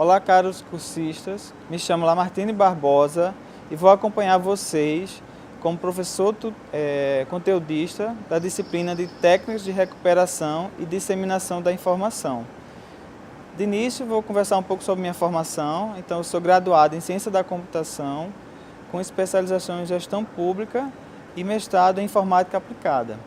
Olá, caros cursistas, me chamo Lamartine Barbosa e vou acompanhar vocês como professor conteudista da disciplina de Técnicas de Recuperação e Disseminação da Informação. De início, vou conversar um pouco sobre minha formação. Então, eu sou graduado em Ciência da Computação, com especialização em Gestão Pública e mestrado em Informática Aplicada.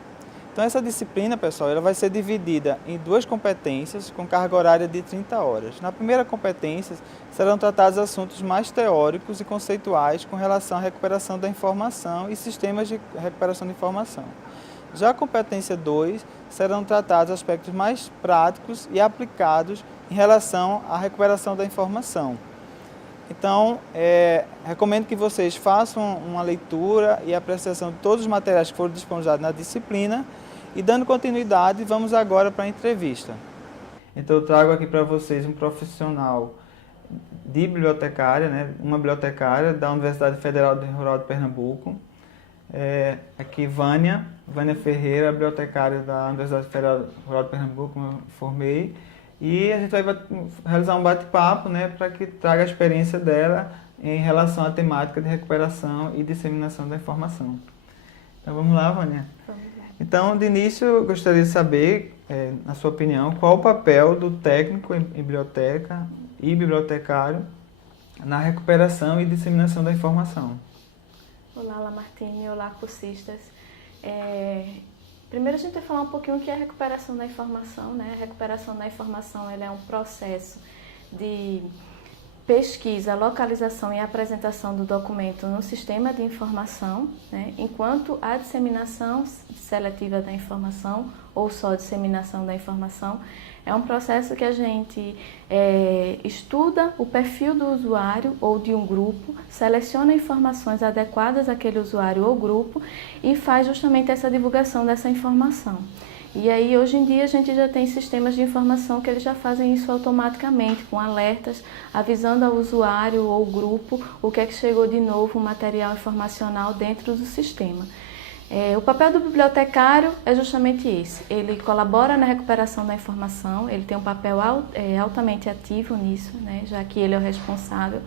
Então, essa disciplina, pessoal, ela vai ser dividida em duas competências com carga horária de 30 horas. Na primeira competência, serão tratados assuntos mais teóricos e conceituais com relação à recuperação da informação e sistemas de recuperação de informação. Já a competência 2, serão tratados aspectos mais práticos e aplicados em relação à recuperação da informação. Então, recomendo que vocês façam uma leitura e apreciação de todos os materiais que foram disponibilizados na disciplina. E dando continuidade, vamos agora para a entrevista. Então, eu trago aqui para vocês um profissional de bibliotecária, né, uma bibliotecária da Universidade Federal Rural de Pernambuco. Aqui Vânia Ferreira, bibliotecária da Universidade Federal Rural de Pernambuco, como eu formei. E a gente vai realizar um bate-papo, né, para que traga a experiência dela em relação à temática de recuperação e disseminação da informação. Então vamos lá, Vânia. Vamos lá. Então, de início, eu gostaria de saber, na sua opinião, qual o papel do técnico em biblioteca e bibliotecário na recuperação e disseminação da informação. Olá, Lamartine. Olá, cursistas. Primeiro a gente vai falar um pouquinho o que é a recuperação da informação, né? A recuperação da informação ela é um processo de pesquisa, localização e apresentação do documento no sistema de informação, né? Enquanto a disseminação seletiva da informação ou só disseminação da informação é um processo que a gente estuda o perfil do usuário ou de um grupo, seleciona informações adequadas àquele usuário ou grupo e faz justamente essa divulgação dessa informação. E aí, hoje em dia, a gente já tem sistemas de informação que eles já fazem isso automaticamente, com alertas, avisando ao usuário ou grupo o que é que chegou de novo, material informacional dentro do sistema. O papel do bibliotecário é justamente esse, ele colabora na recuperação da informação, ele tem um papel altamente ativo nisso, né, já que ele é o responsável.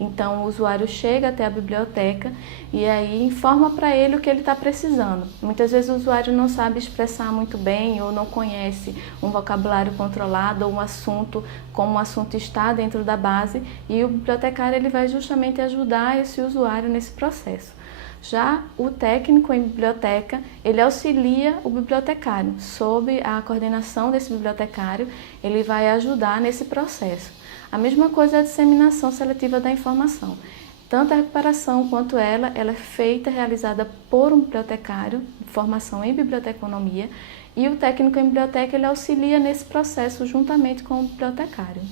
Então o usuário chega até a biblioteca e aí informa para ele o que ele está precisando. Muitas vezes o usuário não sabe expressar muito bem ou não conhece um vocabulário controlado ou um assunto, como o assunto está dentro da base, e o bibliotecário ele vai justamente ajudar esse usuário nesse processo. Já o técnico em biblioteca, ele auxilia o bibliotecário, sob a coordenação desse bibliotecário, ele vai ajudar nesse processo. A mesma coisa é a disseminação seletiva da informação. Tanto a recuperação quanto ela é feita, realizada por um bibliotecário, formação em biblioteconomia, e o técnico em biblioteca ele auxilia nesse processo juntamente com o bibliotecário.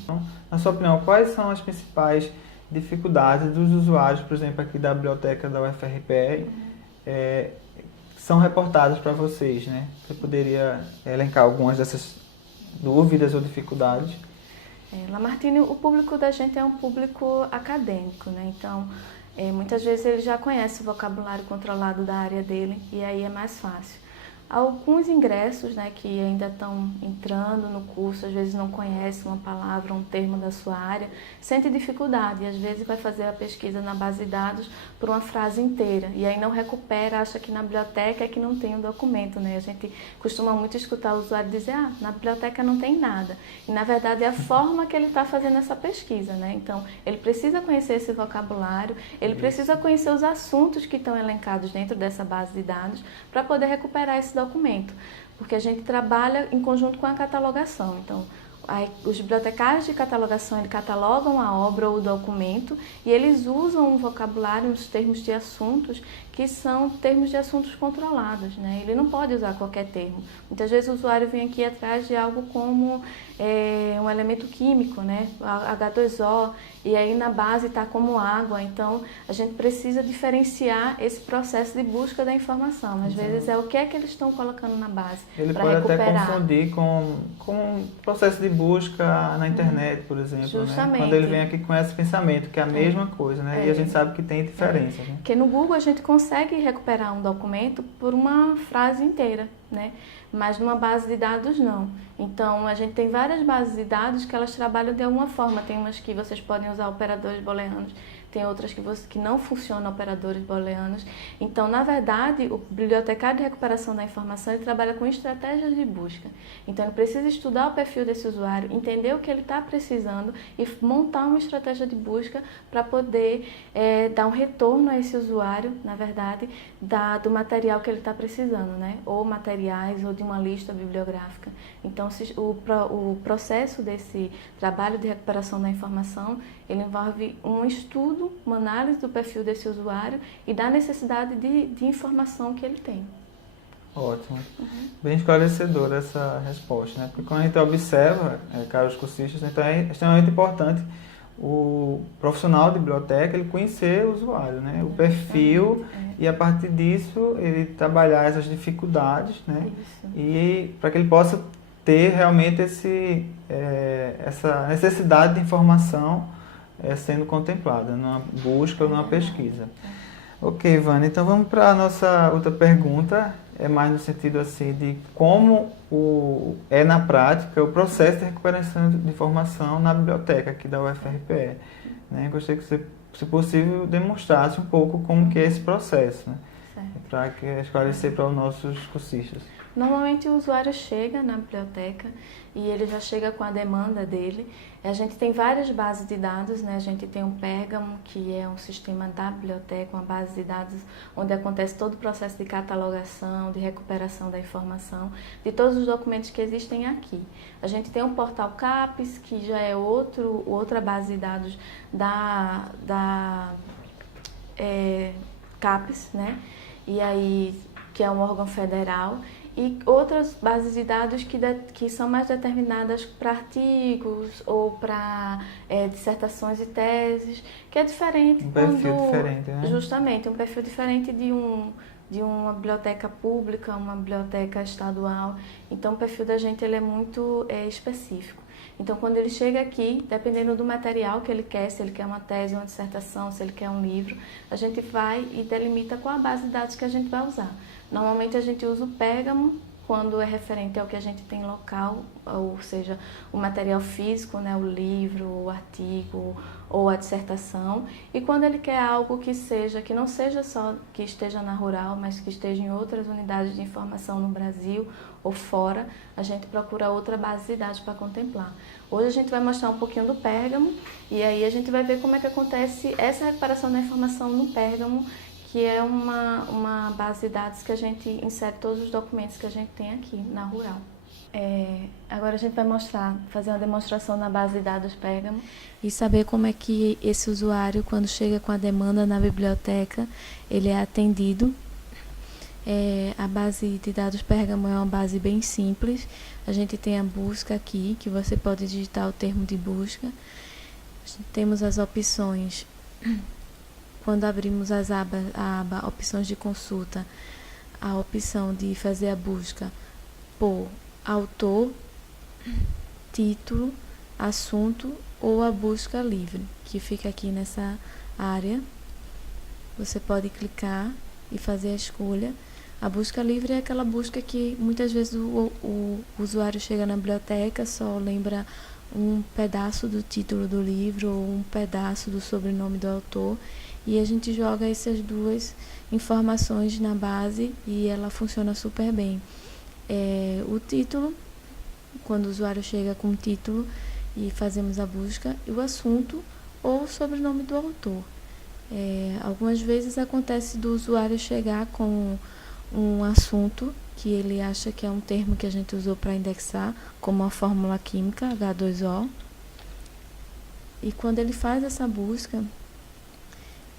Na sua opinião, quais são as principais dificuldades dos usuários, por exemplo, aqui da biblioteca da UFRPE, são reportadas para vocês, né? Você poderia elencar algumas dessas dúvidas ou dificuldades? Lamartine, o público da gente é um público acadêmico, né? Então, muitas vezes ele já conhece o vocabulário controlado da área dele e aí é mais fácil. Alguns ingressos, né, que ainda estão entrando no curso, às vezes não conhecem uma palavra, um termo da sua área, sente dificuldade e às vezes vai fazer a pesquisa na base de dados por uma frase inteira e aí não recupera, acha que na biblioteca é que não tem o documento, né? A gente costuma muito escutar o usuário dizer, na biblioteca não tem nada. E na verdade é a forma que ele está fazendo essa pesquisa, né? Então ele precisa conhecer esse vocabulário, ele precisa conhecer os assuntos que estão elencados dentro dessa base de dados para poder recuperar esse documento, porque a gente trabalha em conjunto com a catalogação. Então, os bibliotecários de catalogação eles catalogam a obra ou o documento e eles usam um vocabulário, uns termos de assuntos que são termos de assuntos controlados, né? Ele não pode usar qualquer termo. Muitas vezes o usuário vem aqui atrás de algo como um elemento químico, né? H2O, e aí na base está como água. Então a gente precisa diferenciar esse processo de busca da informação. Às vezes é o que é que eles estão colocando na base para recuperar. Ele pode até confundir com um processo de busca na internet, por exemplo. Justamente. Né? Quando ele vem aqui com esse pensamento, que é a mesma coisa, né? E a gente sabe que tem diferença. Né? Porque no Google a gente consegue consegue recuperar um documento por uma frase inteira, né? Mas numa base de dados não. Então, a gente tem várias bases de dados que elas trabalham de alguma forma. Tem umas que vocês podem usar operadores booleanos, tem outras que não funcionam operadores booleanos. Então, na verdade, o bibliotecário de recuperação da informação ele trabalha com estratégias de busca. Então, ele precisa estudar o perfil desse usuário, entender o que ele está precisando e montar uma estratégia de busca para poder dar um retorno a esse usuário, na verdade, do material que ele está precisando, né? Ou materiais ou de uma lista bibliográfica. Então, o processo desse trabalho de recuperação da informação, ele envolve um estudo, uma análise do perfil desse usuário e da necessidade de informação que ele tem. Ótimo. Bem esclarecedora essa resposta, né? Porque quando a gente observa, caros cursistas, então é extremamente importante o profissional de biblioteca ele conhecer o usuário, né? O perfil e a partir disso ele trabalhar essas dificuldades, né? Isso. E para que ele possa ter realmente essa necessidade de informação sendo contemplada numa busca ou numa pesquisa. Ok, Vânia, então vamos para a nossa outra pergunta, é mais no sentido assim de como é na prática o processo de recuperação de informação na biblioteca aqui da UFRPE. Né? Gostaria que você, se possível, demonstrasse um pouco como que é esse processo, né? Para esclarecer para os nossos cursistas. Normalmente o usuário chega na biblioteca e ele já chega com a demanda dele. A gente tem várias bases de dados, né? A gente tem um Pérgamo, que é um sistema da biblioteca, uma base de dados onde acontece todo o processo de catalogação, de recuperação da informação, de todos os documentos que existem aqui. A gente tem um portal CAPES, que já é outra base de dados da CAPES, né? E aí, que é um órgão federal. E outras bases de dados que são mais determinadas para artigos ou para dissertações e teses, que é diferente. Um perfil diferente, né? Justamente, um perfil diferente de uma biblioteca pública, uma biblioteca estadual. Então, o perfil da gente ele é muito específico. Então, quando ele chega aqui, dependendo do material que ele quer, se ele quer uma tese, uma dissertação, se ele quer um livro, a gente vai e delimita qual a base de dados que a gente vai usar. Normalmente a gente usa o Pérgamo quando é referente ao que a gente tem local, ou seja, o material físico, né, o livro, o artigo ou a dissertação. E quando ele quer algo que não seja só que esteja na rural, mas que esteja em outras unidades de informação no Brasil ou fora, a gente procura outra base de dados para contemplar. Hoje a gente vai mostrar um pouquinho do Pérgamo e aí a gente vai ver como é que acontece essa recuperação da informação no Pérgamo, que é uma base de dados que a gente insere todos os documentos que a gente tem aqui na rural. Agora a gente vai fazer uma demonstração na base de dados Pérgamo e saber como é que esse usuário, quando chega com a demanda na biblioteca, ele é atendido. A base de dados Pérgamo é uma base bem simples. A gente tem a busca aqui, que você pode digitar o termo de busca. Temos as opções. Quando abrimos a aba opções de consulta, a opção de fazer a busca por autor, título, assunto ou a busca livre, que fica aqui nessa área. Você pode clicar e fazer a escolha. A busca livre é aquela busca que muitas vezes o usuário chega na biblioteca, só lembra um pedaço do título do livro ou um pedaço do sobrenome do autor. E a gente joga essas duas informações na base e ela funciona super bem. O título, quando o usuário chega com o título e fazemos a busca, e o assunto ou o sobrenome do autor. Algumas vezes acontece do usuário chegar com um assunto que ele acha que é um termo que a gente usou para indexar, como a fórmula química H2O. E quando ele faz essa busca,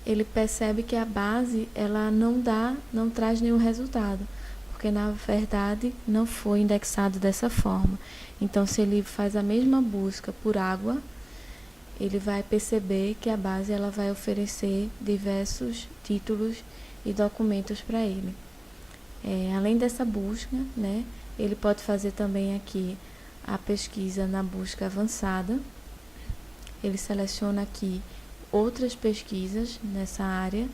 ele percebe que a base ela não traz nenhum resultado, porque na verdade não foi indexado dessa forma. Então, se ele faz a mesma busca por água, ele vai perceber que a base ela vai oferecer diversos títulos e documentos para ele. Além dessa busca, né, ele pode fazer também aqui a pesquisa na busca avançada. Ele seleciona aqui outras pesquisas nessa área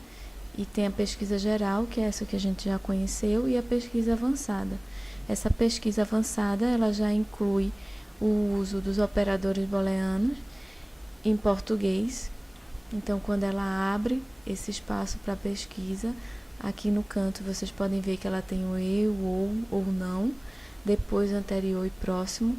E tem a pesquisa geral, que é essa que a gente já conheceu, e a pesquisa avançada. Essa pesquisa avançada, ela já inclui o uso dos operadores booleanos em português. Então, quando ela abre esse espaço para pesquisa, aqui no canto vocês podem ver que ela tem o e, o ou não, depois anterior e próximo,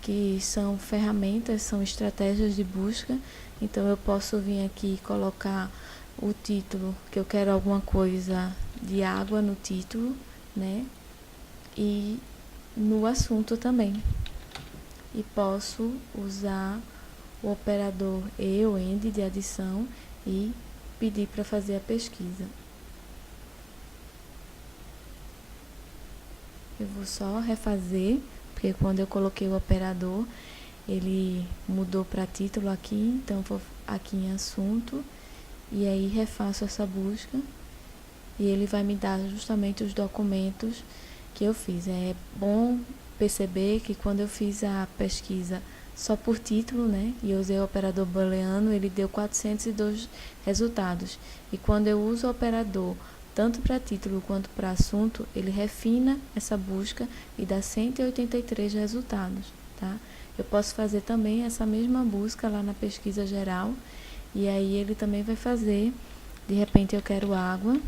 que são ferramentas, são estratégias de busca. Então, eu posso vir aqui e colocar o título, que eu quero alguma coisa de água no título, né? E no assunto também. E posso usar o operador e ou end de adição e pedir para fazer a pesquisa. Eu vou só refazer, porque quando eu coloquei o operador, ele mudou para título aqui, então eu vou aqui em assunto, e aí refaço essa busca, e ele vai me dar justamente os documentos que eu fiz. É bom perceber que quando eu fiz a pesquisa só por título, né, e eu usei o operador booleano, ele deu 402 resultados. E quando eu uso o operador tanto para título quanto para assunto, ele refina essa busca e dá 183 resultados, tá? Eu posso fazer também essa mesma busca lá na pesquisa geral, e aí ele também vai fazer, de repente eu quero água,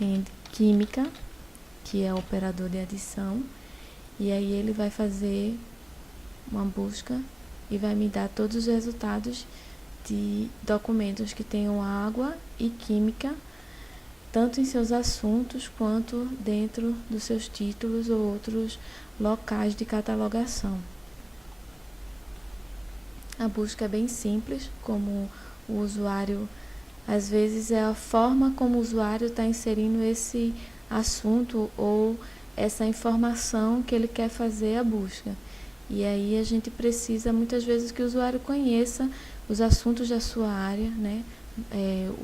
em química, que é o operador de adição, e aí ele vai fazer uma busca e vai me dar todos os resultados de documentos que tenham água e química, tanto em seus assuntos quanto dentro dos seus títulos ou outros locais de catalogação. A busca é bem simples, como o usuário, às vezes é a forma como o usuário está inserindo esse assunto ou essa informação que ele quer fazer a busca. E aí a gente precisa muitas vezes que o usuário conheça os assuntos da sua área, né?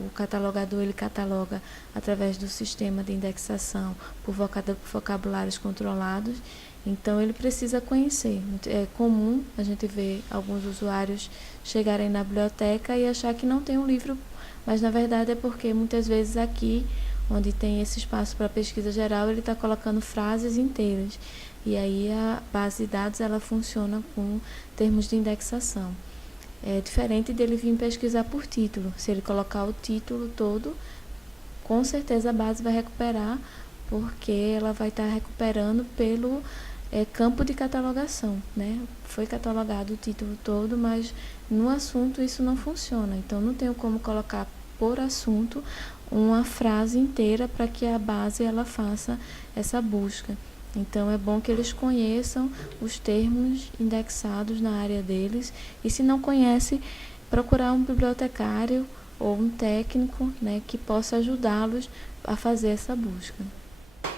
O catalogador, ele cataloga através do sistema de indexação por vocabulários controlados, então ele precisa conhecer. É comum a gente ver alguns usuários chegarem na biblioteca e achar que não tem um livro, mas na verdade é porque muitas vezes aqui, onde tem esse espaço para pesquisa geral, ele está colocando frases inteiras, e aí a base de dados ela funciona com termos de indexação. É diferente dele vir pesquisar por título. Se ele colocar o título todo, com certeza a base vai recuperar, porque ela vai estar recuperando pelo campo de catalogação, né? Foi catalogado o título todo, mas no assunto isso não funciona. Então, não tenho como colocar por assunto uma frase inteira para que a base ela faça essa busca. Então, é bom que eles conheçam os termos indexados na área deles, e se não conhece, procurar um bibliotecário ou um técnico, né, que possa ajudá-los a fazer essa busca.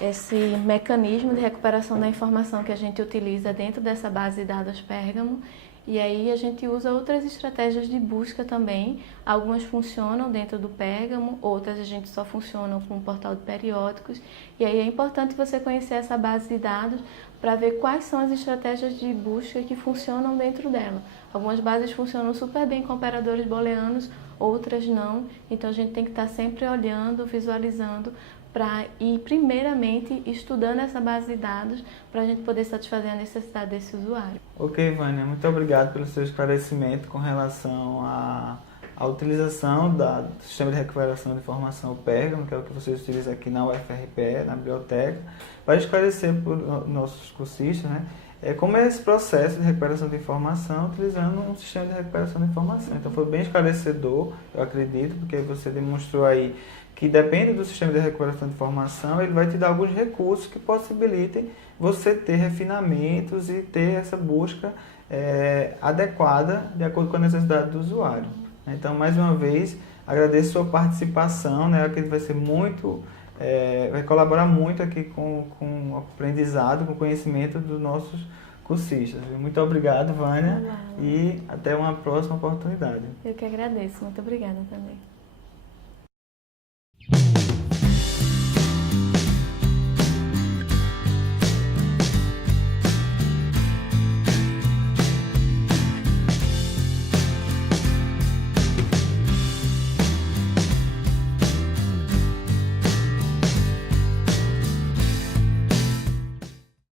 Esse mecanismo de recuperação da informação que a gente utiliza dentro dessa base de dados Pérgamo, e aí a gente usa outras estratégias de busca também. Algumas funcionam dentro do Pérgamo, outras a gente só funciona com o portal de periódicos. E aí é importante você conhecer essa base de dados para ver quais são as estratégias de busca que funcionam dentro dela. Algumas bases funcionam super bem com operadores booleanos, outras não. Então a gente tem que estar sempre olhando, visualizando, para ir primeiramente estudando essa base de dados para a gente poder satisfazer a necessidade desse usuário. Ok, Vânia, muito obrigado pelo seu esclarecimento com relação à utilização do Sistema de Recuperação de Informação, o Pérgamo, que é o que vocês utilizam aqui na UFRPE, na biblioteca, para esclarecer para os nossos cursistas, né, como é esse processo de recuperação de informação utilizando um sistema de recuperação de informação. Então foi bem esclarecedor, eu acredito, porque você demonstrou aí que depende do sistema de recuperação de informação, ele vai te dar alguns recursos que possibilitem você ter refinamentos e ter essa busca adequada de acordo com a necessidade do usuário. Então, mais uma vez, agradeço a sua participação, né, que vai ser muito, vai colaborar muito aqui com o aprendizado, com o conhecimento dos nossos cursistas. Muito obrigado, Vânia, e até uma próxima oportunidade. Eu que agradeço, muito obrigada também.